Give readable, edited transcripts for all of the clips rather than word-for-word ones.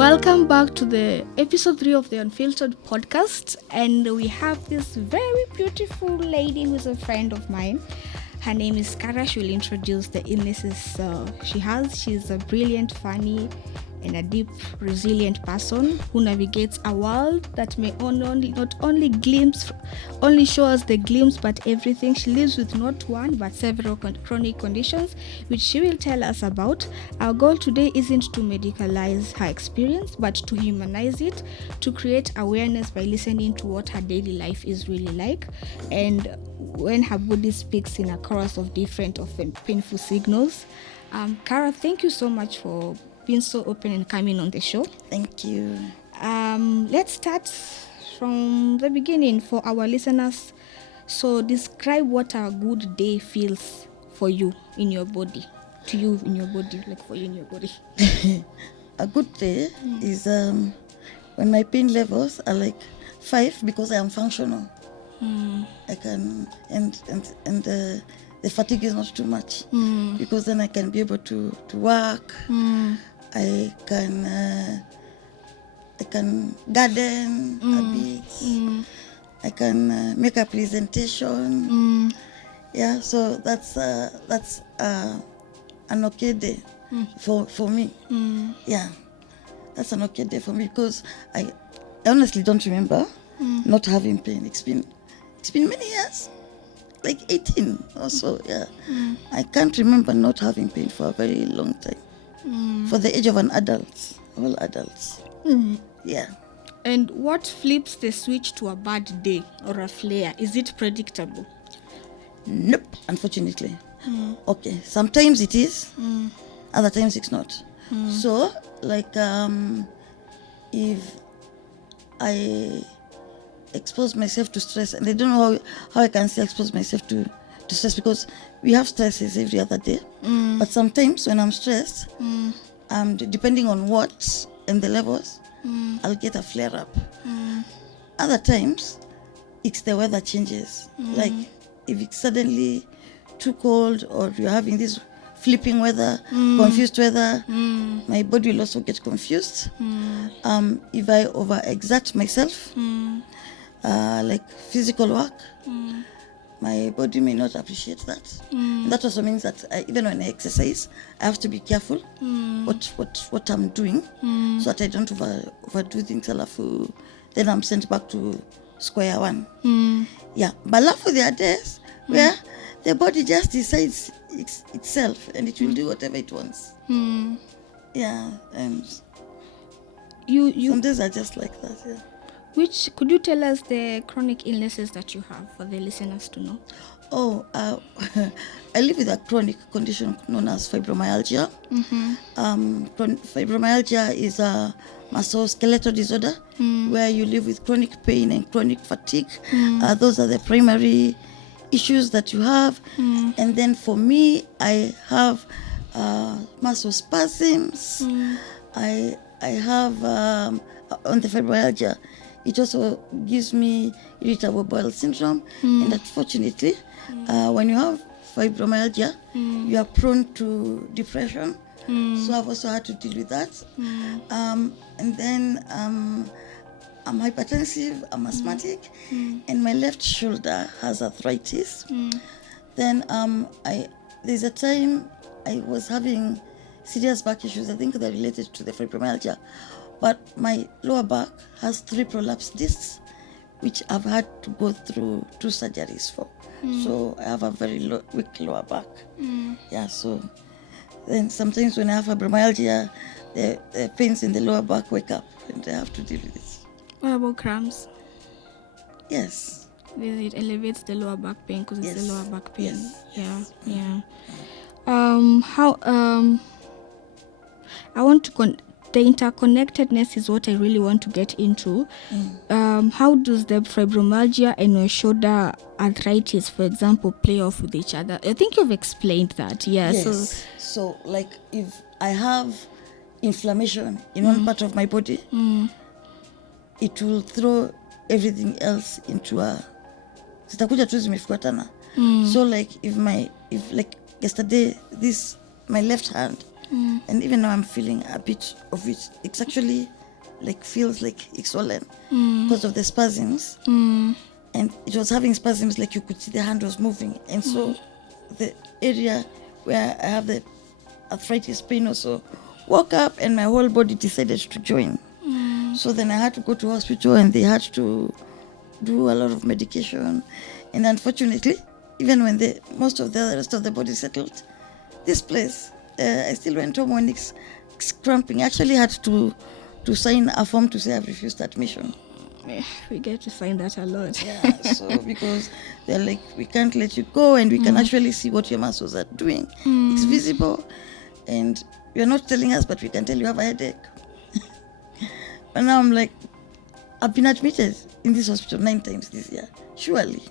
Welcome back to the episode 3 of the Unfiltered podcast, and we have this very beautiful lady who's a friend of mine. Her name is Kara. She will introduce the illnesses she has. She's a brilliant, funny, and a deep, resilient person who navigates a world that may not only show us the glimpse, but everything. She lives with not one but several chronic conditions, which she will tell us about. Our goal today isn't to medicalize her experience, but to humanize it, to create awareness by listening to what her daily life is really like, and when her body speaks in a chorus of different, often painful signals. Kara, thank you so much for being so open and coming on the show. Thank you. Let's start from the beginning for our listeners. So describe what a good day feels for you in your body, to you in your body, like for you in your body. A good day is when my pain levels are like 5 because I am functional. I can and the fatigue is not too much because then I can be able to work. I can garden a bit. I can make a presentation. Yeah, so that's an okay day for me. Yeah, that's an okay day for me because I honestly don't remember not having pain. It's been many years, like 18 or so. Yeah, I can't remember not having pain for a very long time. For the age of an adult, all adults. Yeah. And what flips the switch to a bad day or a flare? Is it predictable? Nope, unfortunately. Okay, sometimes it is, other times it's not. So, like, if I expose myself to stress, and I don't know how I can say expose myself to stress, because we have stresses every other day. But sometimes when I'm stressed, depending on what and the levels, I'll get a flare up. Other times, it's the weather changes. Like if it's suddenly too cold or you're having this flipping weather, confused weather, my body will also get confused. If I overexert myself, like physical work, my body may not appreciate that. That also means that even when I exercise, I have to be careful what I'm doing, so that I don't overdo things. Then I'm sent back to square one. Yeah, but for there are days where the body just decides itself and it will do whatever it wants. Yeah, and some days are just like that. Yeah. Could you tell us the chronic illnesses that you have for the listeners to know? I live with a chronic condition known as fibromyalgia. Fibromyalgia is a musculoskeletal disorder where you live with chronic pain and chronic fatigue. Those are the primary issues that you have. And then for me, I have muscle spasms. I have on the fibromyalgia. It also gives me irritable bowel syndrome, and unfortunately, when you have fibromyalgia, you are prone to depression. So I've also had to deal with that. And then I'm hypertensive, I'm asthmatic, and my left shoulder has arthritis. Then there's a time I was having serious back issues. I think they're related to the fibromyalgia. But my lower back has 3 prolapsed discs, which I've had to go through 2 surgeries for. So I have a very weak lower back. Yeah, so then sometimes when I have fibromyalgia, the pains in the lower back wake up and I have to deal with it. What about cramps? Yes. It elevates the lower back pain because it's the lower back pain. Yes. Yeah. I want to the interconnectedness is what I really want to get into. How does the fibromyalgia and your shoulder arthritis, for example, play off with each other? I think you've explained that. Yeah. Yes. So like if I have inflammation in one part of my body, it will throw everything else into zitakuja tu zimefuatana. So like if like yesterday, my left hand and even now I'm feeling a bit of it. It's actually like feels like it's swollen because of the spasms, and it was having spasms like you could see the hand was moving, and so the area where I have the arthritis pain also woke up, and my whole body decided to join. So then I had to go to hospital, and they had to do a lot of medication, and unfortunately, even when most of the rest of the body settled, this place, I still went home when it's cramping. I actually had to sign a form to say I've refused admission. We get to find that a lot. Yeah, so because they're like, we can't let you go, and we can actually see what your muscles are doing. It's visible, and you're not telling us, but we can tell you have a headache. And now I'm like, I've been admitted in this hospital 9 times this year. Surely.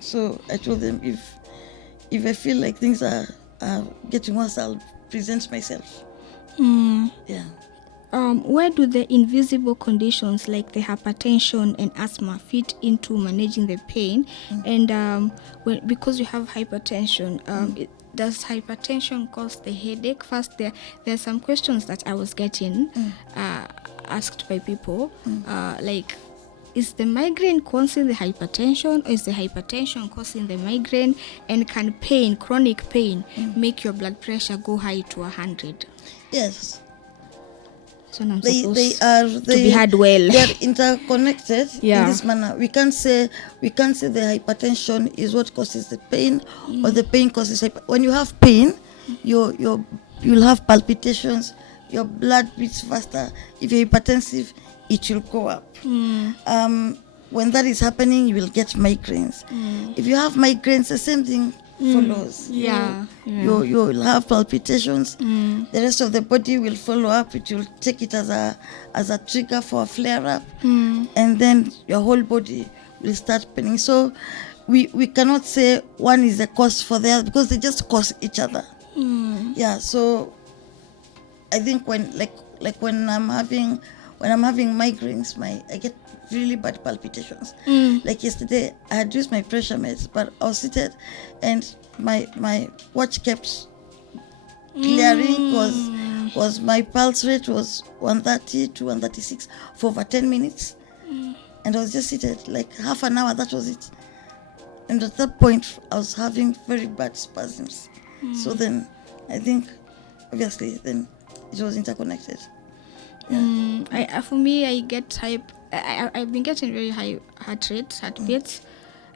So I told them, if I feel like things are getting worse, I'll present myself. Yeah. Where do the invisible conditions like the hypertension and asthma fit into managing the pain? And because you have hypertension, does hypertension cause the headache? First, there's some questions that I was getting asked by people, like, is the migraine causing the hypertension, or is the hypertension causing the migraine? And can pain, chronic pain, make your blood pressure go high to 100? Yes. So I'm They supposed to be had well. They are interconnected Yeah. in this manner. We can't say the hypertension is what causes the pain, or the pain causes when you have pain, you'll have palpitations, your blood beats faster. If you're hypertensive, it will go up. When that is happening, you will get migraines. If you have migraines, the same thing follows. You'll have palpitations. The rest of the body will follow up. It will take it as a trigger for a flare up, and then your whole body will start paining. So we cannot say one is the cause for the other, because they just cause each other. Yeah. So I think when I'm having migraines, I get really bad palpitations. Like yesterday, I had used my pressure meds, but I was seated, and my watch kept clearing because my pulse rate was 130 to 136 for over 10 minutes, and I was just seated like half an hour. That was it. And at that point, I was having very bad spasms. So then, I think, obviously, then it was interconnected. Yeah. For me, I get I've been getting very high heartbeats.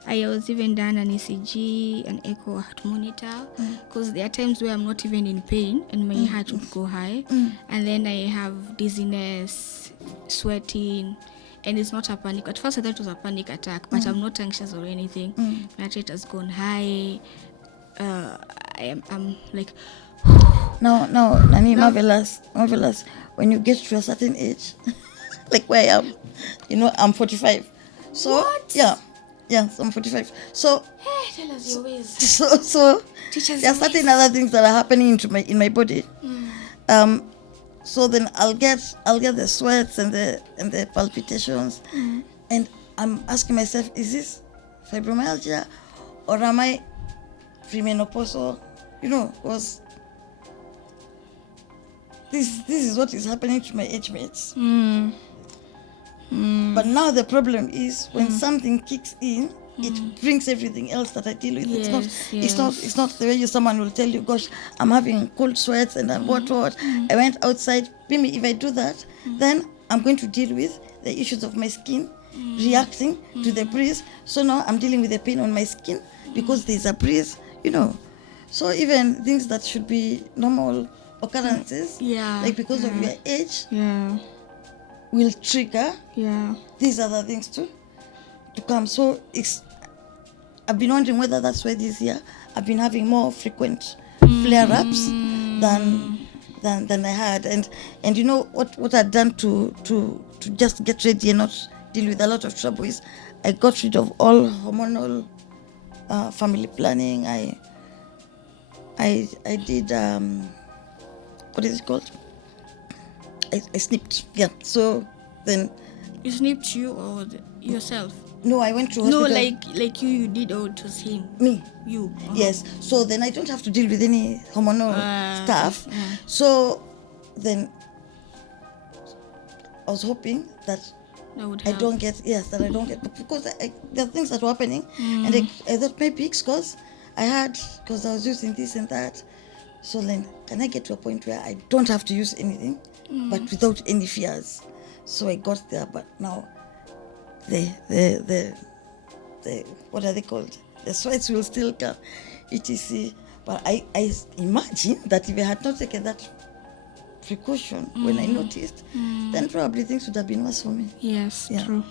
I was even done an ECG, an echo heart monitor, because there are times where I'm not even in pain and my heart would go high, and then I have dizziness, sweating, and it's not a panic. At first I thought it was a panic attack, but I'm not anxious or anything. My heart rate has gone high. I'm like, No, Nani, marvelous. When you get to a certain age, like where I am, I'm 45. So What? yeah, so I'm 45. So hey, tell us your ways. So Teach us there are your certain ways. other things that are happening in my body. So then I'll get the sweats and the palpitations, and I'm asking myself, is this fibromyalgia, or am I premenopausal? Because this is what is happening to my age mates. But now the problem is when something kicks in, it brings everything else that I deal with. It's not the way someone will tell you, gosh, I'm having cold sweats and I'm what. I went outside. Maybe if I do that, then I'm going to deal with the issues of my skin reacting to the breeze. So now I'm dealing with the pain on my skin because there's a breeze, So even things that should be normal occurrences, like because of your age, will trigger these other things to come. So I've been wondering whether that's why this year I've been having more frequent flare-ups than I had, and you know what I'd done to just get ready and not deal with a lot of trouble is I got rid of all hormonal family planning. I did what is it called? I snipped. Yeah. So then You snipped you or yourself? No, I went to No, hospital. like you did, or it was him? Me. You. Yes. So then I don't have to deal with any hormonal stuff. Okay. Yeah. So then I was hoping that That would I help. don't get, that I don't get, because there are things that were happening, and I thought maybe it's because I was using this and that. So then, can I get to a point where I don't have to use anything, but without any fears? So I got there, but now the what are they called? The sweats will still come, etc. But I imagine that if I had not taken that precaution when I noticed, then probably things would have been worse for me. Yes, Yeah. true.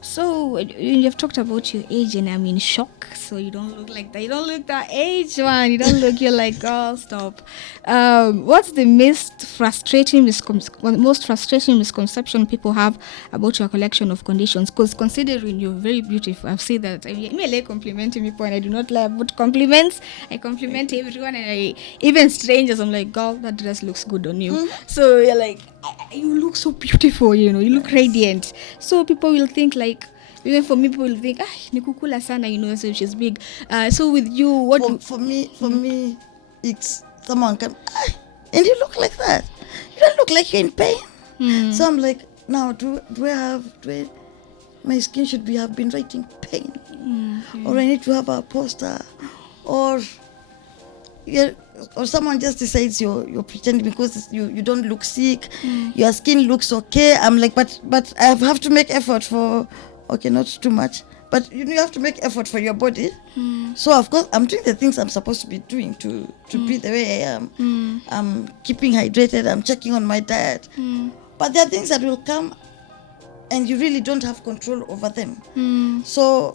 So you've talked about your age, and I'm in shock. So you don't look like that. You don't look that age, man. You don't look. You're like, girl, stop. What's the most frustrating misconception people have about your collection of conditions? Because considering you're very beautiful, I've said that. I like complimenting people, and I do not lie about compliments. I compliment everyone, and even strangers. I'm like, girl, that dress looks good on you. So you're like, you look so beautiful. You look radiant. So people will think like. Even for me, people will think, nikukula sana, so she's big. So with you, what For me, it's someone can, and you look like that. You don't look like you're in pain. So I'm like, now my skin should have been writing pain, or I need to have a poster, or someone just decides you're pretending because you don't look sick, your skin looks okay. I'm like, but I have to make effort for, okay, not too much, but you have to make effort for your body. So of course I'm doing the things I'm supposed to be doing to be the way I am. I'm keeping hydrated, I'm checking on my diet, but there are things that will come and you really don't have control over them. So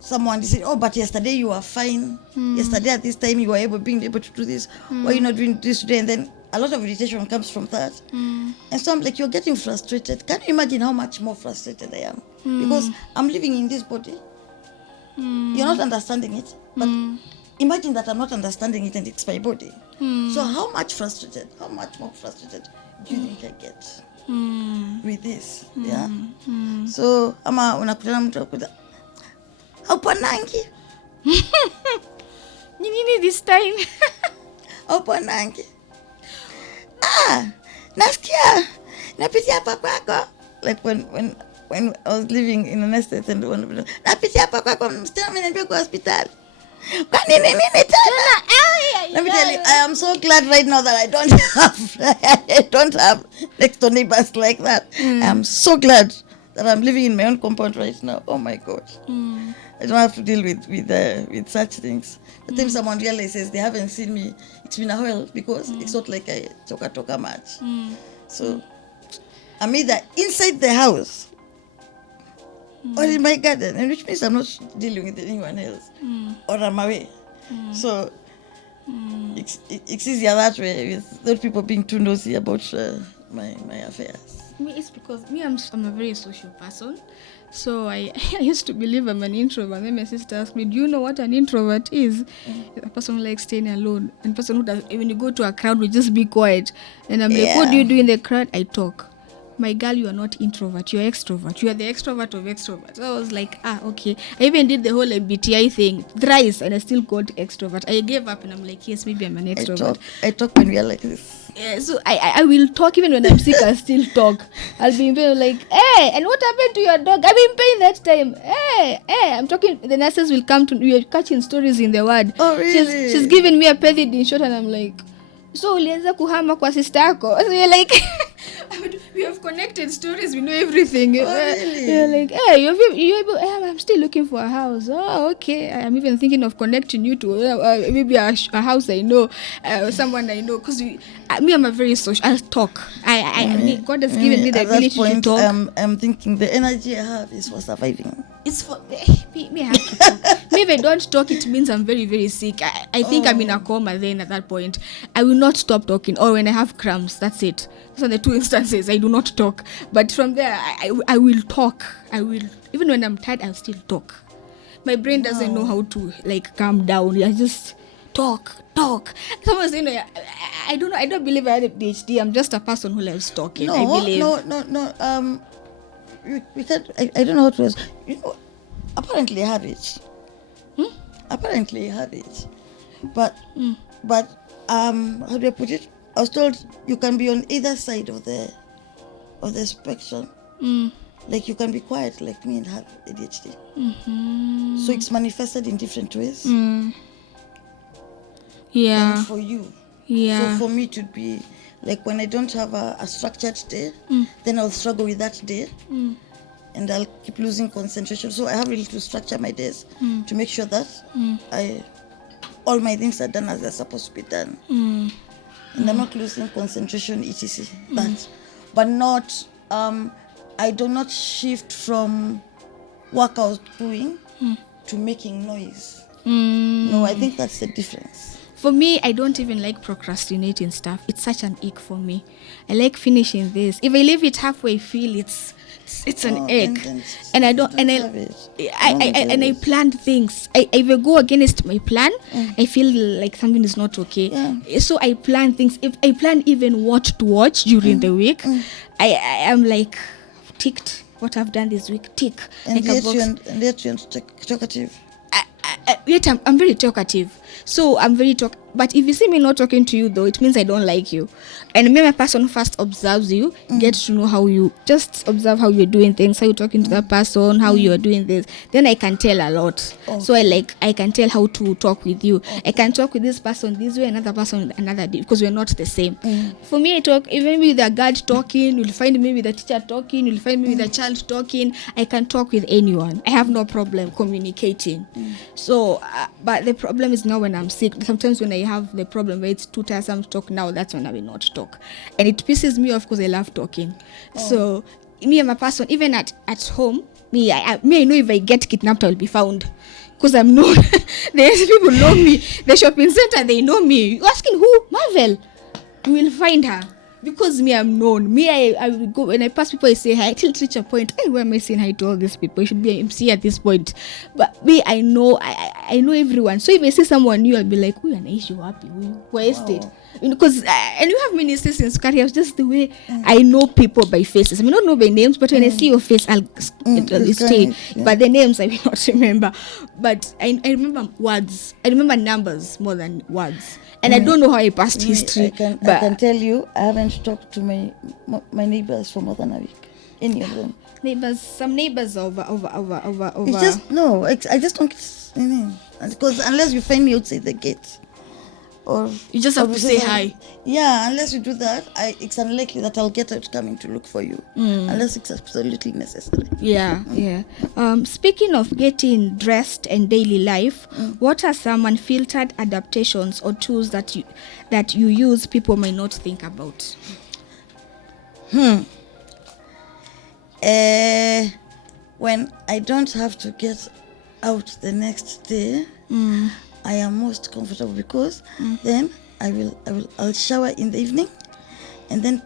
someone said, but yesterday you were fine. Yesterday at this time you were being able to do this. Why are you not doing this today? And then a lot of irritation comes from that. And so I'm like, you're getting frustrated. Can you imagine how much more frustrated I am? Because I'm living in this body. You're not understanding it. But imagine that I'm not understanding it and it's my body. So how much more frustrated do you think I get with this? Yeah. So ama unakutana mtu akuta hauponangi. Nini this time? Hauponangi. Nasikia napitia hapa kwako. Like when I was living in an estate and napitia hapa kwako, msichana ameniambia kwa hospitali. Kwa nini tena? Let me tell you, I am so glad right now that I don't have next door neighbors like that. I am so glad that I'm living in my own compound right now. Oh my God. I don't have to deal with such things. The time someone realizes they haven't seen me, it's been a while because it's not like I talk much. So I'm either inside the house or in my garden, and which means I'm not dealing with anyone else, or I'm away. So it's easier that way without people being too nosy about my affairs. It's because I'm a very social person. So I used to believe I'm an introvert. Then my sister asked me, do you know what an introvert is? A person who likes staying alone. And a person who does, when you go to a crowd, will just be quiet. And I'm like, what do you do in the crowd? I talk. My girl, you are not introvert, you're extrovert. You are the extrovert of extroverts. So I was like, okay. I even did the whole MBTI thing thrice and I still got extrovert. I gave up and I'm like, yes, maybe I'm an extrovert. I talk when we are like this. Yeah, so I will talk even when I'm sick. I'll still talk. I'll be in pain like, hey, and what happened to your dog? I'm in pain that time. Hey, I'm talking. The nurses will come to you're catching stories in the ward. Oh, really? She's giving me a pethidine shot and I'm like, so ulianza kuhama kwa sister yako. So you're like, we have connected stories. We know everything. Oh, really? You're like, hey, you're able. I'm still looking for a house. Oh, okay. I'm even thinking of connecting you to maybe a house I know, someone I know. Because I'm a very social. I'll talk. God has given me the ability to talk. I'm thinking the energy I have is for surviving. It's for me. I have to talk. Maybe if I don't talk, it means I'm very, very sick. I think I'm in a coma. Then at that point, I will not stop talking. Or when I have cramps, that's it. Those are the two instances I do not talk. But from there, I will talk. I will. Even when I'm tired, I'll still talk. My brain doesn't know how to calm down. I just talk. Someone saying, I don't know. I don't believe I had a PhD. I'm just a person who loves talking. I believe. No. we can't. I don't know how it was. Apparently I have it. Apparently I have it, but how do I put it? I was told you can be on either side of the spectrum. Like you can be quiet like me and have ADHD. So it's manifested in different ways. Yeah. And for you. Yeah. So for me to be like when I don't have a structured day, then I'll struggle with that day. And I'll keep losing concentration. So I have really to structure my days to make sure that all my things are done as they're supposed to be done. And I'm not losing concentration, etc. But not, I do not shift from work I was doing to making noise. No, I think that's the difference. For me, I don't even like procrastinating stuff. It's such an ick for me. I like finishing this. If I leave it halfway, I feel it's an ick, and I don't. And I plan things. If I go against my plan, I feel like something is not okay. Yeah. So I plan things. If I plan even what to watch during the week, I am like ticked what I've done this week. Tick. And yet you're talkative. Yet I'm very talkative, so I'm very but if you see me not talking to you though, it means I don't like you. And maybe a person first observes you, gets to know how you just observe how you're doing things, how you're talking to that person, how you're doing this, then I can tell a lot. So I can tell how to talk with you. I can talk with this person this way, another person another day, because we're not the same. For me, I talk even with a guard talking, you'll find me with a teacher talking, you'll find me with a child talking. I can talk with anyone. I have no problem communicating. So but the problem is now when I'm sick. Sometimes when I have the problem where it's too tiresome to talk, now that's when I will not talk, and it pisses me off because I love talking. So me, I'm a person, even at home, I know if I get kidnapped I'll be found, because I'm known. There's people know me. The shopping center, they know me. You're asking who? Marvel. You will find her. Because me, I'm known. Me, I will go, when I pass people, I say hi. Till reach a point, hey, why am I saying hi to all these people? I should be an MC at this point. But me, I know everyone. So if I see someone new, I'll be like, oh, Anaishi, you happy? Where is it? Because, and you have ministers in careers, just the way I know people by faces. I may not know by names, but when I see your face, I'll stay. Yeah. But the names, I will not remember. But I remember words. I remember numbers more than words. And I don't know how I passed history. I can tell you, I haven't talked to my neighbors for more than a week. Any of them. Some neighbors over. It's just, no, I just don't, because unless you find me outside the gate. Or you just have to say hi. Yeah, unless you do that, it's unlikely that I'll get out coming to look for you. Unless it's absolutely necessary. Yeah. Speaking of getting dressed and daily life, what are some unfiltered adaptations or tools that you use people may not think about? When I don't have to get out the next day, I am most comfortable because then I'll shower in the evening and then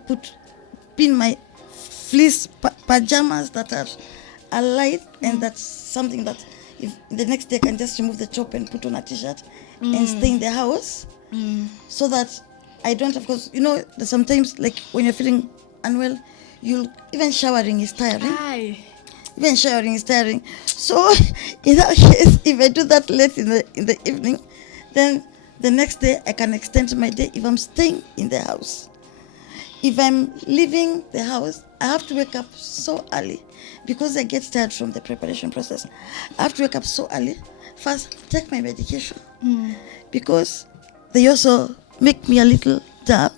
pin my fleece pajamas that are light, and that's something that if the next day I can just remove the top and put on a t-shirt and stay in the house, so that I don't, of course, there's sometimes like when you're feeling unwell, even showering is tiring. Even showering is tiring. So in that case, if I do that late in the evening, then the next day I can extend my day if I'm staying in the house. If I'm leaving the house, I have to wake up so early because I get tired from the preparation process. I have to wake up so early. First, take my medication because they also make me a little dull.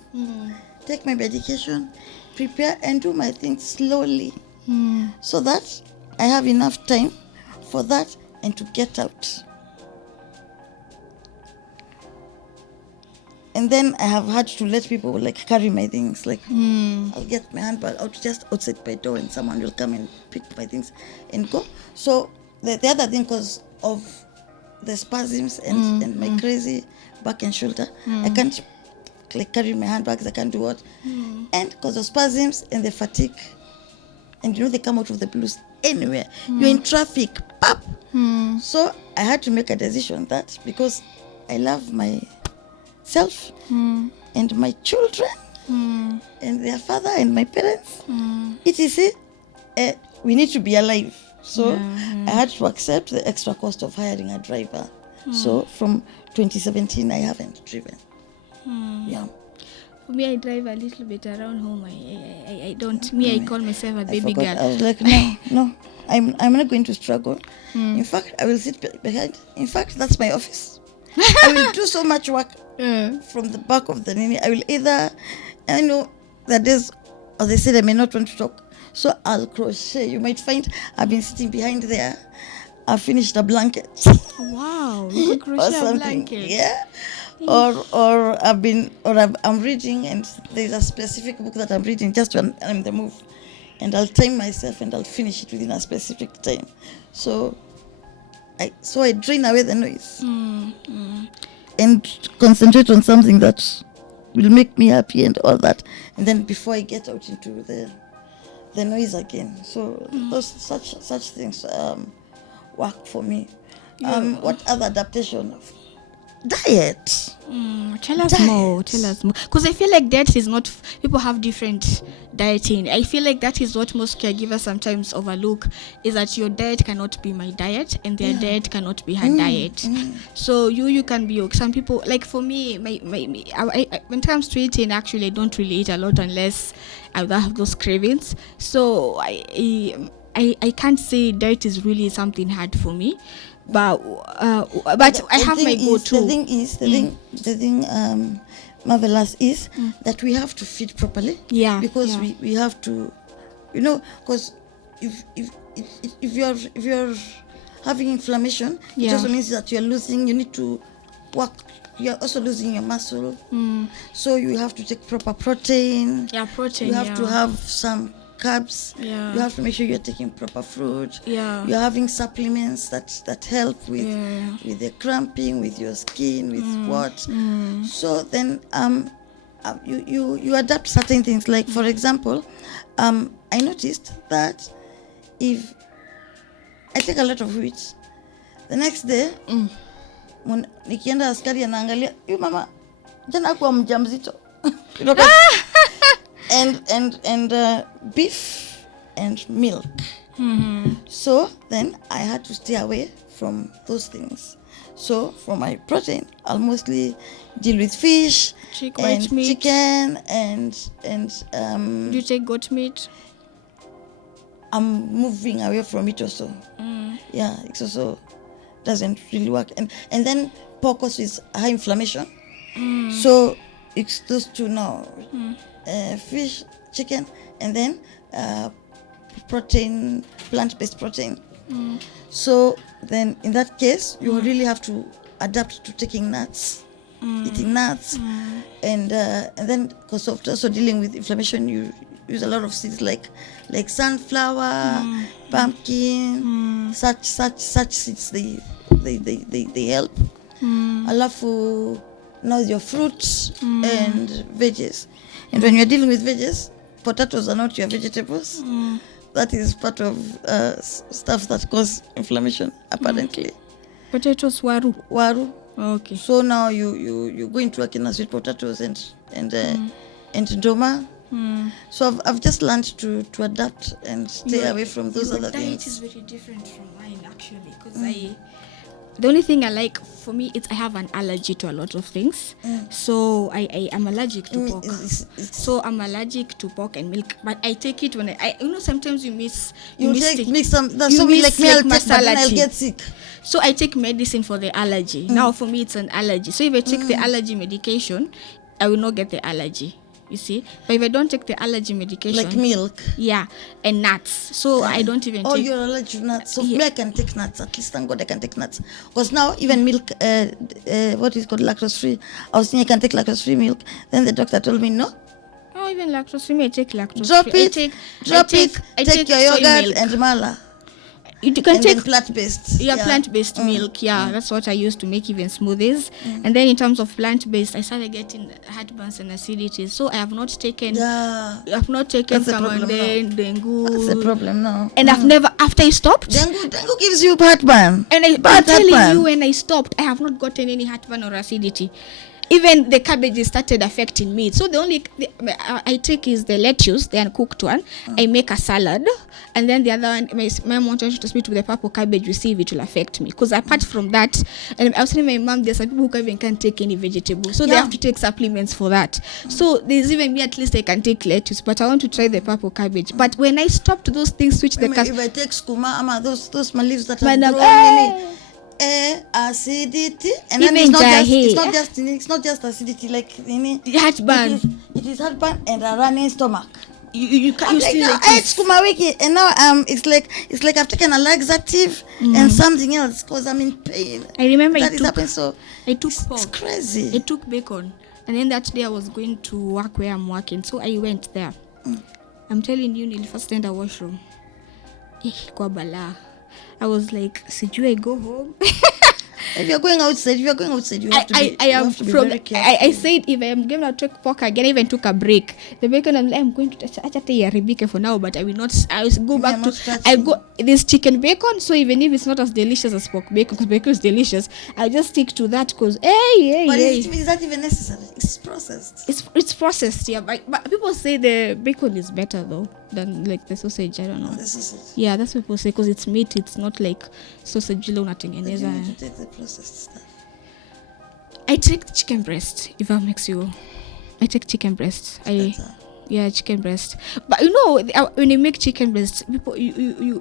Take my medication, prepare and do my things slowly. So that I have enough time for that and to get out. And then I have had to let people carry my things. I'll get my handbag out just outside my door and someone will come and pick my things and go. So the other thing, because of the spasms and my crazy back and shoulder, I can't carry my handbags, I can't do what. And because of spasms and the fatigue, and they come out of the blues anywhere. You're in traffic, pop. So I had to make a decision that because I love myself and my children and their father and my parents, we need to be alive. So I had to accept the extra cost of hiring a driver. So from 2017, I haven't driven. Yeah. For me, I drive a little bit around home. I don't. I call myself a baby girl. I was like, no, I'm not going to struggle. In fact, I will sit behind. In fact, that's my office. I will do so much work from the back of the nini. I will either, I know that there's, as they said, I may not want to talk. So I'll crochet. You might find I've been sitting behind there. I've finished a blanket. Wow, you can crochet a blanket. Yeah. Or I'm reading, and there's a specific book that I'm reading just when I'm in the move, and I'll time myself and I'll finish it within a specific time. So I drain away the noise and concentrate on something that will make me happy and all that, and then before I get out into the noise again. So those such things work for me. What other adaptation of diet? Tell us more. Because I feel like diet is not, people have different dieting. I feel like that is what most caregivers sometimes overlook, is that your diet cannot be my diet and their diet cannot be her diet. So you can be, some people, like for me, I, when it comes to eating, actually I don't really eat a lot unless I have those cravings. So I can't say diet is really something hard for me. But I have my go-to. The thing marvelous is that we have to feed properly. Yeah. Because we have to, because if you're having inflammation, it also means that you need to work. You're also losing your muscle. So you have to take proper protein. Yeah, protein. You have to have some carbs. Yeah. You have to make sure you're taking proper fruit. Yeah. You're having supplements that help with the cramping, with your skin, with what. So then you adapt certain things. Like for example, I noticed that if I take a lot of wheat, the next day when nikienda askari anaangalia, "You mama, jana kwa mjamzito." And beef and milk. So then I had to stay away from those things. So for my protein, I'll mostly deal with fish and chicken and do you take goat meat? I'm moving away from it also. Yeah, it also doesn't really work. And then pork also is high inflammation. So it's those two now. Fish, chicken, and then protein, plant-based protein. So then in that case, you really have to adapt to taking nuts, eating nuts, and then because of also dealing with inflammation, you use a lot of seeds like sunflower, pumpkin, such seeds. They help. Alafu now your fruits and veggies. And when you're dealing with veggies, potatoes are not your vegetables. That is part of stuff that cause inflammation, apparently. Potatoes, waru. Okay. So now you go into working sweet potatoes and ndoma. So I've just learned to adapt and stay away from those other things. Diet is very different from mine actually, because the only thing I like, for me, is I have an allergy to a lot of things. So I am allergic to pork. So I'm allergic to pork and milk. But I take it when I sometimes you mix some. That's something like me. I'll get sick. So I take medicine for the allergy. Now for me it's an allergy. So if I take the allergy medication, I will not get the allergy. You see, but if I don't take the allergy medication, like milk, and nuts, so I don't even. Oh, you're allergic to nuts. So me, I can take nuts. At least, thank God, I can take nuts. Because now even milk, what is called lactose free. I was thinking I can take lactose free milk. Then the doctor told me no. Oh, even lactose free, I take lactose free. Drop it. Take your yogurt and mala. You can take plant-based. Plant-based milk. That's what I use to make even smoothies. And then in terms of plant-based, I started getting heartburns and acidities. So I have not taken. Kamande, dengue. That's the problem now. And I've never, after I stopped. Dengue gives you heartburn. And I'm telling you, when I stopped, I have not gotten any heartburn or acidity. even the cabbages started affecting me. So I take is the lettuce, the uncooked one. I make a salad, and then the other one, my mom wanted to speak to the purple cabbage. You see if it will affect me, because apart from that, and I was telling my mom, there's some people who even can't take any vegetable, so they have to take supplements for that. So there's even me, at least I can take lettuce, but I want to try the purple cabbage. But when I stopped those things, switch the if I take skuma, those my leaves that are grown, acidity, and then it's not just acidity, like heartburn. It is heartburn and a running stomach. You can't see I ate skuma wiki, and now it's like I've taken a laxative and something else because I'm in pain. I remember that is happening. So I took pork. It's crazy. I took bacon, and then that day I was going to work where I'm working, so I went there. I'm telling you, first enter washroom. Kwa bala. I was like, sijui I go home. If you're going outside, you have to be very careful. I said, if I am going to take pork again, I even took a break. The bacon, I'm going to touch for now, but I will not. I will go back to. This chicken bacon. So even if it's not as delicious as pork bacon, because bacon is delicious, I just stick to that because But is that even necessary? It's processed. It's processed, yeah. But people say the bacon is better though than like the sausage. I don't know. The sausage. Yeah, that's what people say, because it's meat. It's not like sausage. But you need to take the processed stuff. I take chicken breast. If that makes you, I take chicken breast. Chicken breast. But when you make chicken breast, people,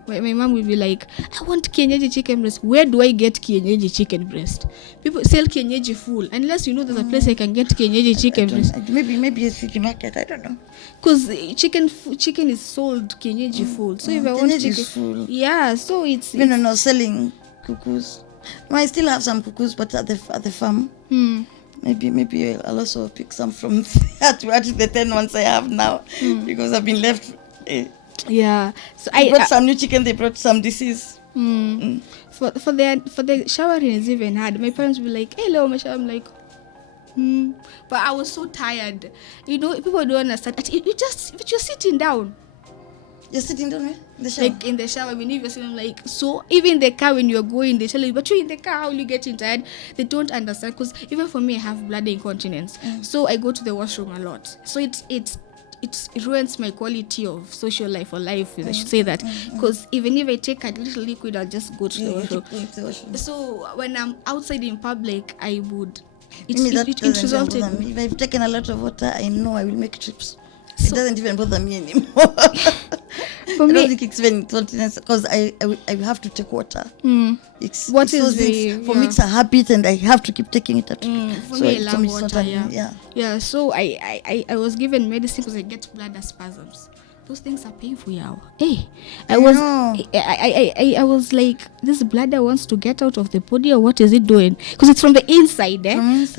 my mom will be like, I want kienyeji chicken breast. Where do I get kienyeji chicken breast? People sell kienyeji full, unless there's a place I can get kienyeji chicken breast. Maybe a city market. I don't know. Because chicken is sold kienyeji full. So if I want chicken, full. Yeah. So it's selling cuckoos. I still have some cuckoos, but at the farm. Maybe I'll also pick some from there to add to the 10 ones I have now, because I've been left. Yeah. So I brought some new chicken. They brought some disease. For the showering is even hard. My parents will be like, "Hello, my shower." I'm like, But I was so tired. People don't understand. You're sitting down. You're sitting down in the shower? Like in the shower, when you're sitting, like, so even the car, when you're going, they tell you, but you're in the car, how will you get tired? They don't understand, because even for me, I have bladder incontinence. So I go to the washroom a lot. So it ruins my quality of social life or life, I should say that. Because even if I take a little liquid, I'll just go to the washroom. So when I'm outside in public, I would... It resulted... If I've taken a lot of water, I know I will make trips. It doesn't even bother me anymore. For me, I don't think it's even incontinence, because I have to take water. For me, it's a habit, and I have to keep taking it. For me, I love water. Yeah. So I was given medicine because I get bladder spasms. Those things are painful, yeah. I was like, this bladder wants to get out of the body, or what is it doing? Because it's from the inside,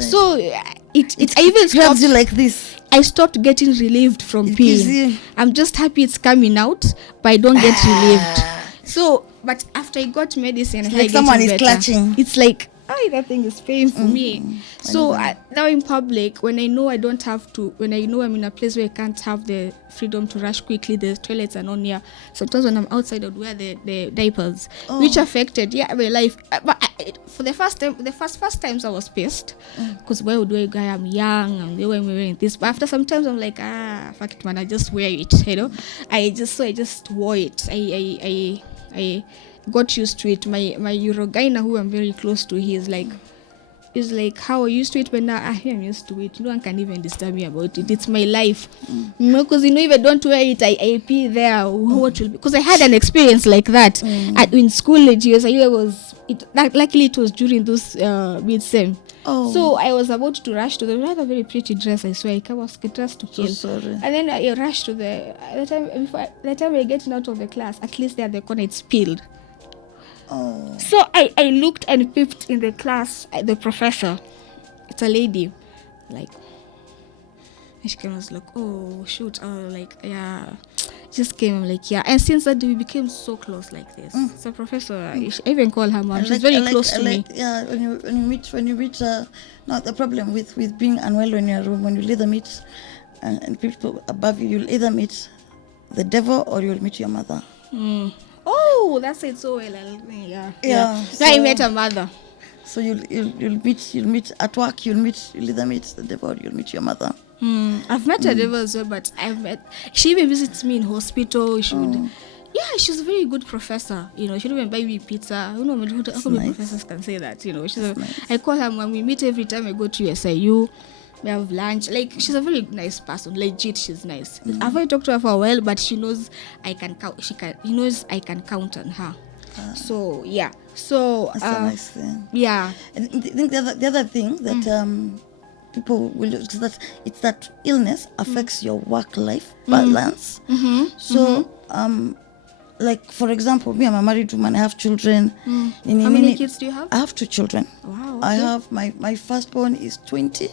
So I even grabs you like this. I stopped getting relieved from pain. I'm just happy it's coming out, but I don't get relieved. So, but after I got medicine, it's like someone is clutching. It's like, that thing is painful for me. So now in public, when I know I don't have to, when I know I'm in a place where I can't have the freedom to rush quickly, the toilets are not near. Sometimes when I'm outside, I'd wear the diapers, which affected my life. But for the first times I was pissed, because why would I go? I'm young, and they were wearing this. But after some times I'm like, fuck it, man, I just wear it. I just wore it. I got used to it. My Eurogyna, who I'm very close to, he's like, how are you used to it? But now I'm used to it. No one can even disturb me about it. It's my life. Because if I don't wear it, I pee there. What will be? Because I had an experience like that in school. Luckily it was during those mid-sem. So I was about to rush to I had a very pretty dress, I swear. I was dressed to kill. So sorry. And then I rushed to the time I get out of the class, at least there the corner it spilled. So I looked and peeped in the class at the professor. It's a lady. Like, and she came and was like, oh shoot, just came. I'm like, yeah. And since that day we became so close like this. So professor, I even call her mom. She's very close to me. Yeah, when you meet not the problem with being unwell in your room, when you either meet and people above you, you'll either meet the devil or you'll meet your mother. Oh, that's it so well. Yeah. So I met a mother. So you'll meet at work. You'll either meet the devil or you'll meet your mother. I've met a devil as well, but she even visits me in hospital. She would. Yeah, she's a very good professor. You know, she would even buy me pizza. How many professors can say that? You know, Nice. I call her when we meet every time I go to SIU. We have lunch. Like, she's a very nice person. Legit, she's nice. I've already talked to her for a while, but she knows I can count. She knows I can count on her. So yeah. So That's a nice thing. yeah. And I think the other thing that people will do is that it's that illness affects your work-life balance. So like for example, me, I'm a married woman. I have children. How many kids do you have? I have 2 children. Wow. I Okay. have my firstborn is 20.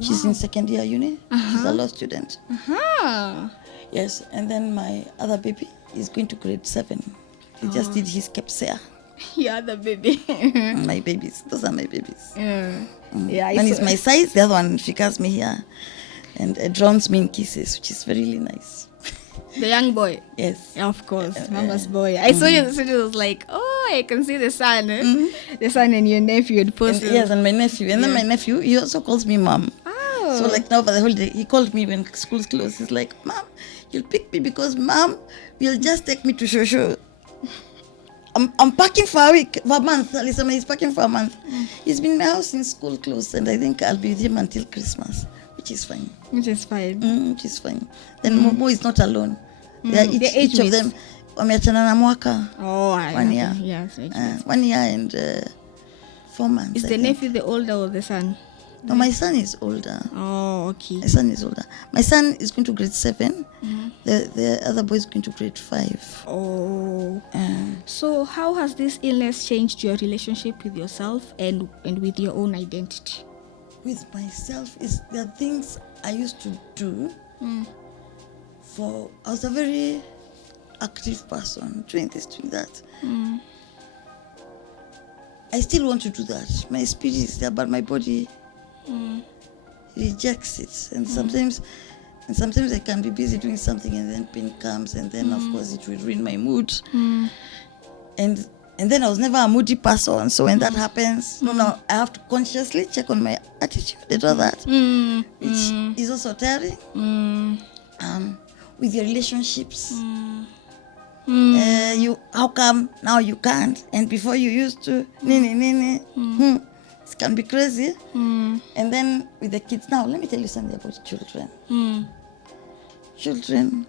She's in second year uni. She's a law student. Yes, and then my other baby is going to grade 7. He just did his CAPSEA. Yeah, the baby. My babies. Those are my babies. Yeah. One is my size. The other one, she calls me here. And drowns me in kisses, which is really nice. The young boy. Yes. Yeah, of course, Mama's boy. I saw you in the city. I was like, oh, I can see the son. The son and your nephew had posted. Yes, and my nephew. And then my nephew, he also calls me mom. Oh. So like now for the holiday, he called me when school's closed. He's like, Mom, you'll pick me because Mom will just take me to Shosho. I'm packing for a week, for a month. Listen, he's packing for a month. He's been in my house since school closed, and I think I'll be with him until Christmas, which is fine. Which is fine. Which is fine. Then Momo is not alone. They are They're each of them wameachana na mwaka. Oh, 1 year. Yes. 1 year and 4 months. Is I the think. nephew the older or the son? No, my son is older. Oh, okay. My son is older. My son is going to grade 7. The other boy is going to grade 5. Oh. So how has this illness changed your relationship with yourself and with your own identity? With myself, is there are things I used to do. I was a very active person, doing this, doing that. I still want to do that. My spirit is there, but my body rejects it. And sometimes I can be busy doing something, and then pain comes, and then of course it will ruin my mood. And then I was never a moody person, so when that happens, no, I have to consciously check on my attitude and all that, which is also tiring. With your relationships, how come now you can't, and before you used to, it can be crazy. And then with the kids, now let me tell you something about children. Children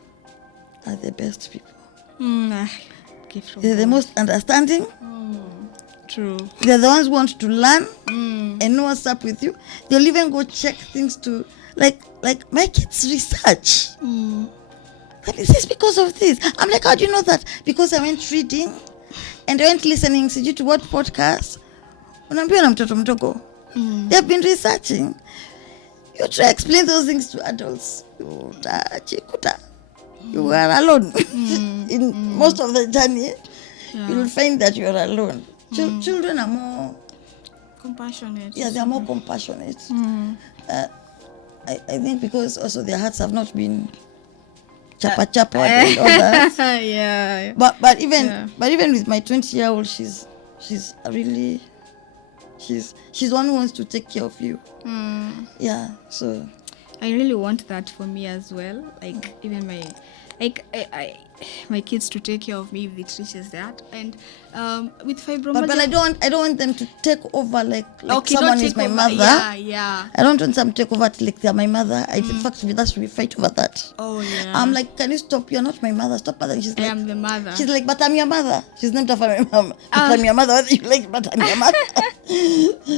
are the best people. They're the most understanding. True. They're the ones who want to learn and know what's up with you. They'll even go check things to, like my kids research. But is this because of this? I'm like, how do you know that? Because I went reading and I went listening to what podcast. Unaambiwa na mtoto mdogo. They've been researching. You try to explain those things to adults. You are alone. In most of the journey, you will find that you are alone. Children are more compassionate. Yeah, they are more compassionate. I think because also their hearts have not been chapa and all that. Yeah. But even with my 20-year-old, she's one who wants to take care of you. Yeah, so I really want that for me as well. Like even my kids to take care of me if it reaches that. And with fibromyalgia, but I don't want them to take over like okay, someone is my over. mother. Yeah. I don't want them to take over like they're my mother. In fact, with us we fight over that. Oh yeah. I'm like, can you stop? You're not my mother. Stop mothering. She's I like, am the mother. She's like, but I'm your mother. She's named after my mom. But I'm your mother. Whether you like, but I'm your mother.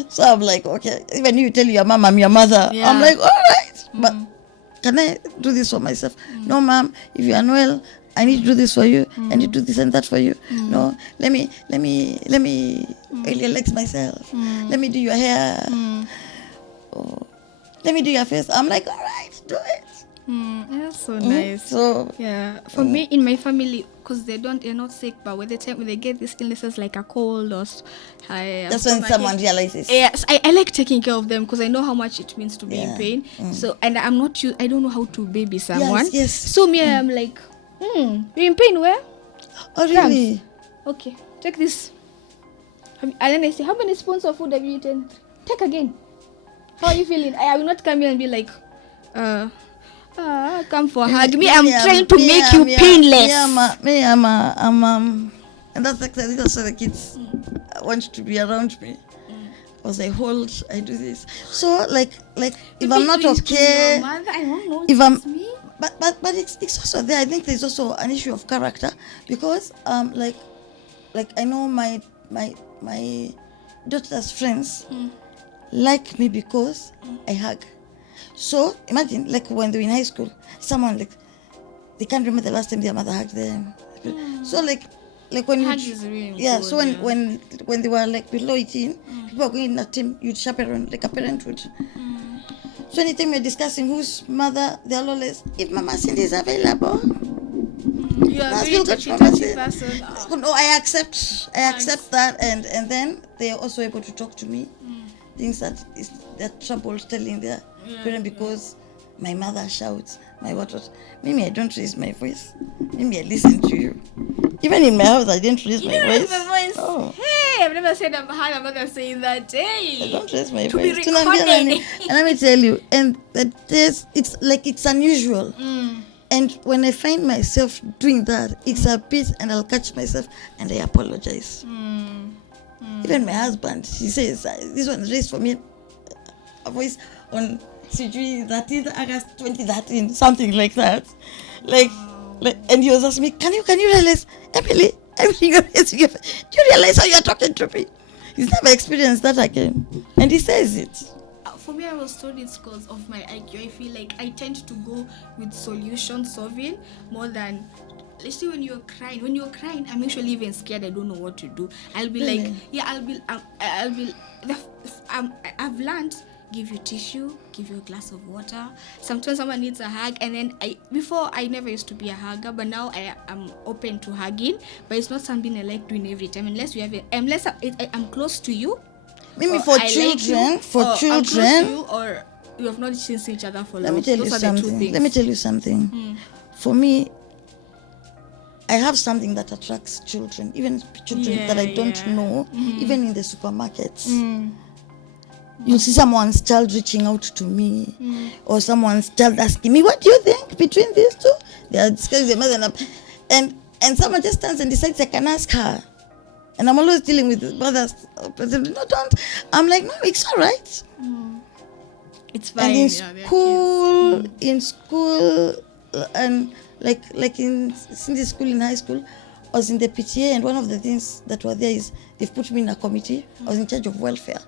So I'm like, okay. Even you tell your mom I'm your mother. Yeah. I'm like, all right. But can I do this for myself? No, mom. If you are unwell, I need to do this for you. I need to do this and that for you. No, let me relax myself. Let me do your hair. Oh, let me do your face. I'm like, all right, do it. That's so nice. So yeah, for me in my family, because they're not sick, but when they get these illnesses like a cold or that's when someone realizes. Yes, I like taking care of them because I know how much it means to be in pain. So and I don't know how to baby someone. Yes. So me, I'm like, you're in pain where? Oh really? Okay, take this. And then I say, how many spoons of food have you eaten? Take again. How are you feeling? I will not come here and be like, come for a hug. I'm trying to make you painless. And that's exactly also the kids want to be around me. Because I hold, I do this. So like if I'm not okay, mother, I don't know. if I'm, me. but it's also there. I think there's also an issue of character because like I know my daughter's friends like me because I hug. So imagine like when they were in high school, someone like they can't remember the last time their mother hugged them. So like when you so when they were like below 18, people are going in a team, you'd chaperone like a parent would. So anytime you're discussing whose mother, they're always, if Mama Cindy is available, you are very touchy person. No, I accept that, and then they are also able to talk to me things that they're trouble telling their parent because my mother shouts, my what. Maybe I don't raise my voice. Maybe I listen to you. Even in my house, I didn't raise my voice. Oh. Hey, I've never said I've had a mother saying that. Hey, I don't raise my to voice. Be recorded. And let me tell you, and that it's like it's unusual. And when I find myself doing that, it's a bit, and I'll catch myself and I apologize. Even my husband, he says, this one raised for me a voice on CG 13th August 2013, something like that. Like, and he was asking me, can you realize, Emily, do you realize how you're talking to me? He's never experienced that again. And he says it. For me, I was told it's because of my IQ. I feel like I tend to go with solution solving more than, let's say when you're crying, I'm usually even scared. I don't know what to do. I'll be like, I've learned, give you tissue, give you a glass of water. Sometimes someone needs a hug, and then before I never used to be a hugger, but now I am open to hugging. But it's not something I like doing every time, unless I'm close to you. Maybe for children, or you have not seen each other for long. Let me tell you something. For me, I have something that attracts children, even children that I don't know, even in the supermarkets. You'll see someone's child reaching out to me, or someone's child asking me, what do you think between these two? They are discussing the mother and someone just stands and decides I can ask her. And I'm always dealing with mothers. No, don't. I'm like, no, it's all right. It's fine. And in school, and like in Cindy's school in high school, I was in the PTA, and one of the things that were there is they've put me in a committee. I was in charge of welfare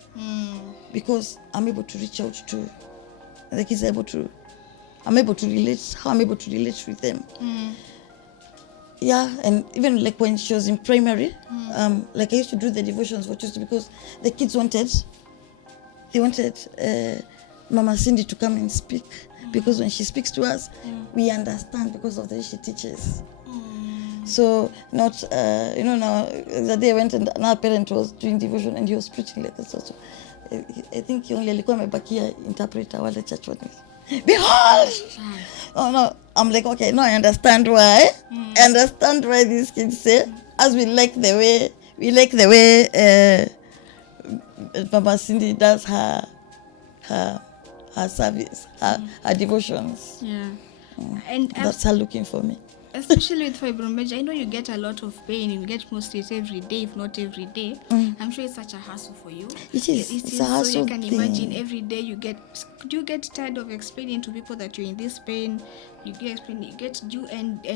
because I'm able to reach out to the kids. I'm able to relate. How I'm able to relate with them. Yeah, and even like when she was in primary, like I used to do the devotions for Tuesday because the kids wanted Mama Cindy to come and speak because when she speaks to us, we understand because of the way she teaches. So not, now the day I went and another parent was doing devotion and he was preaching like this also. I think he only alikuwa amebakia interpreter wale church one. Behold! Oh no, I'm like, okay, no, I understand why. I understand why these kids say, as we like the way Mama Cindy does her service, her devotions. Yeah. And that's her looking for me. Especially with fibromyalgia, I know you get a lot of pain. You get mostly every day, if not every day. I'm sure it's such a hassle for you. It is. It's a hassle. So you can imagine every day do you get tired of explaining to people that you're in this pain? And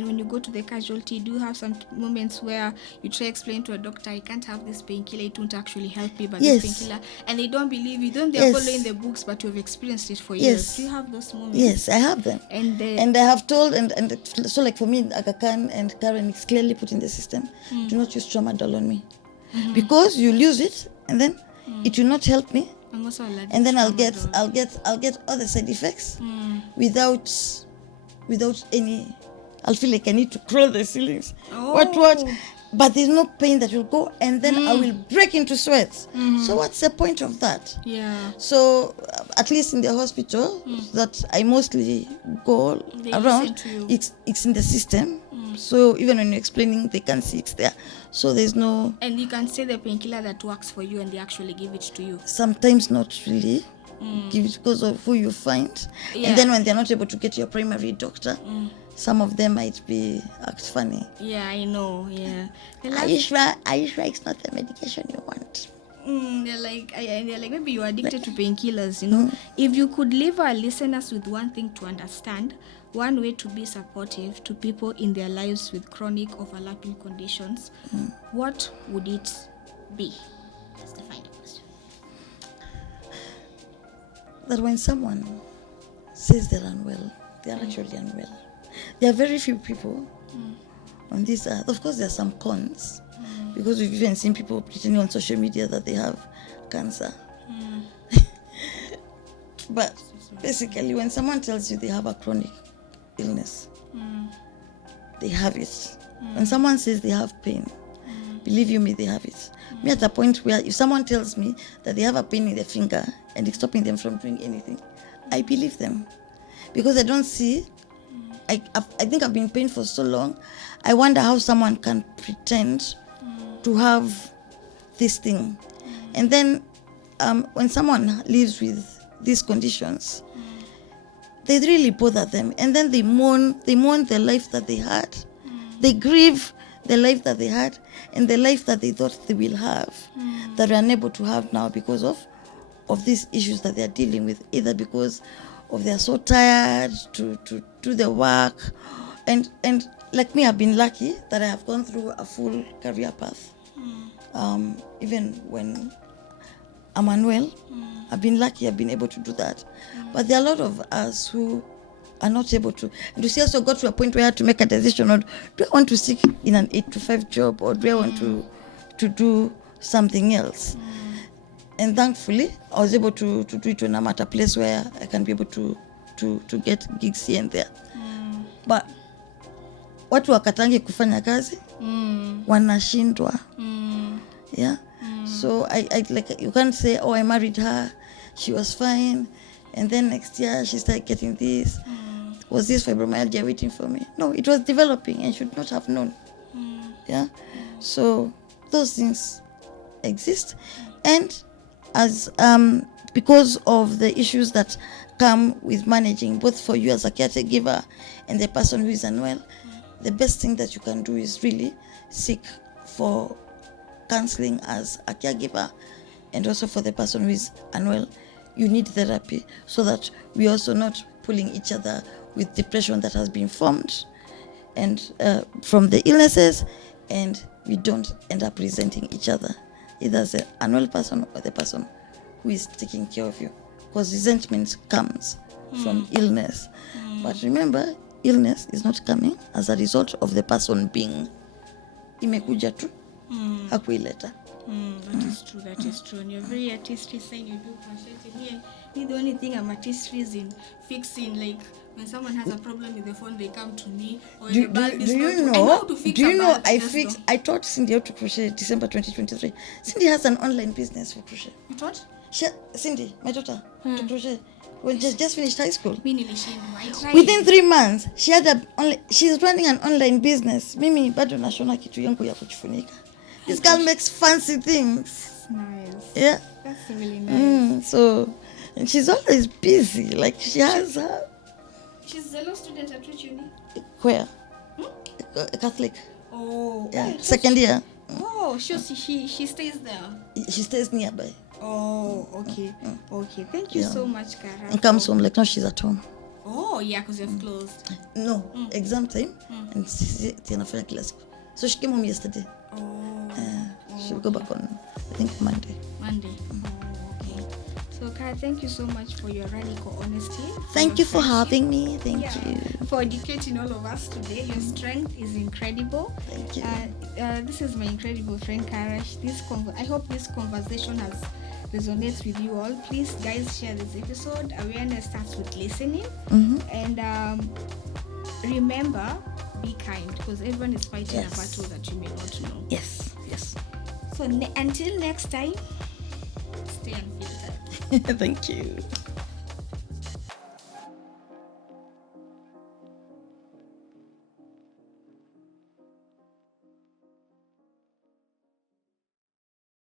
when you go to the casualty, do you have some moments where you try to explain to a doctor, I can't have this painkiller, it won't actually help me, but this painkiller, and they don't believe you. They're following the books, but you've experienced it for years. Do you have those moments? Yes, I have them. And I have told, and so like for me, Aga Khan and Karen, it's clearly put in the system. Do not use tramadol on me, because you'll use it, and then it will not help me, and then I'll get other side effects without any. I'll feel like I need to crawl the ceilings. What? But there's no pain that will go, and then I will break into sweats. So what's the point of that? Yeah. So at least in the hospital that I mostly go around, it's in the system. So even when you're explaining, they can see it's there. So there's no... And you can say the painkiller that works for you and they actually give it to you. Sometimes not really. Give it because of who you find. Yeah. And then when they're not able to get your primary doctor, some of them might act funny. Yeah, I know. Yeah. Are you sure it's not the medication you want? They're like maybe you're addicted to painkillers, you know. If you could leave our listeners with one thing to understand, one way to be supportive to people in their lives with chronic overlapping conditions, what would it be? That's the final question. That when someone says they're unwell, they are actually unwell. There are very few people on this earth. Of course, there are some cons, because we've even seen people pretending on social media that they have cancer. But basically, when someone tells you they have a chronic illness, they have it. When someone says they have pain, believe you me, they have it. Me at a point where if someone tells me that they have a pain in their finger and it's stopping them from doing anything, I believe them, because I don't see. I think I've been in pain for so long. I wonder how someone can pretend to have this thing. And then when someone lives with these conditions, they really bother them. And then they mourn the life that they had. They grieve the life that they had and the life that they thought they will have, that they're unable to have now because of these issues that they're dealing with, either because of they're so tired to do the work. And like me, I've been lucky that I have gone through a full career path. Even when I'm unwell, I've been lucky, I've been able to do that. But there are a lot of us who are not able to. And you see, also got to a point where I had to make a decision on, do I want to seek in an 8-to-5 job, or do I want to do something else? And thankfully, I was able to do it when I'm at a place where I can be able to get gigs here and there. But watu wakatangi kufanya kazi, wanashindwa. Yeah. So I like, you can't say, oh, I married her, she was fine, and then next year she started getting this. Was this fibromyalgia waiting for me? No, it was developing and should not have known. Yeah. So those things exist, and as because of the issues that come with managing, both for you as a caregiver and the person who is unwell, the best thing that you can do is really seek for counseling as a caregiver, and also for the person who is unwell, you need therapy, so that we also not pulling each other with depression that has been formed and from the illnesses, and we don't end up resenting each other, either as an unwell person or the person who is taking care of you, because resentment comes from illness. But remember, illness is not coming as a result of the person being imekuja tu, hakuileta. That is true. And you're very artistic, saying you do crochet. Me, the only thing I'm artistic is in fixing, like when someone has a problem with the phone, they come to me. Or Do you know I taught Cindy how to crochet December 2023. Cindy has an online business for crochet. You taught? Cindy, my daughter, to crochet. When just finished high school. Within 3 months, she's running an online business. Mimi bado nashona kitu yangu ya kujifunika. This girl makes fancy things. Nice. Yeah. That's really nice. So, and she's always busy. Like she has her. She's a law student at which uni? Where? Catholic. Oh. Yeah. Second year. Oh, she stays there. She stays nearby. Oh, okay. Okay. Thank you so much, Kara. And comes home like now she's at home. Oh, yeah, because you've closed. No, exam time. And tinafanya kila siku. So she came home yesterday. She'll go back on, I think, Monday. Oh, okay. So, Kara, thank you so much for your radical honesty. Thank you for having me. Thank you. For educating all of us today. Your strength is incredible. Thank you. This is my incredible friend, Kara. I hope this conversation resonates with you all. Please, guys, share this episode. Awareness starts with listening. And remember, be kind, because everyone is fighting a battle that you may not know. Yes. So until next time, stay unfiltered. Thank you.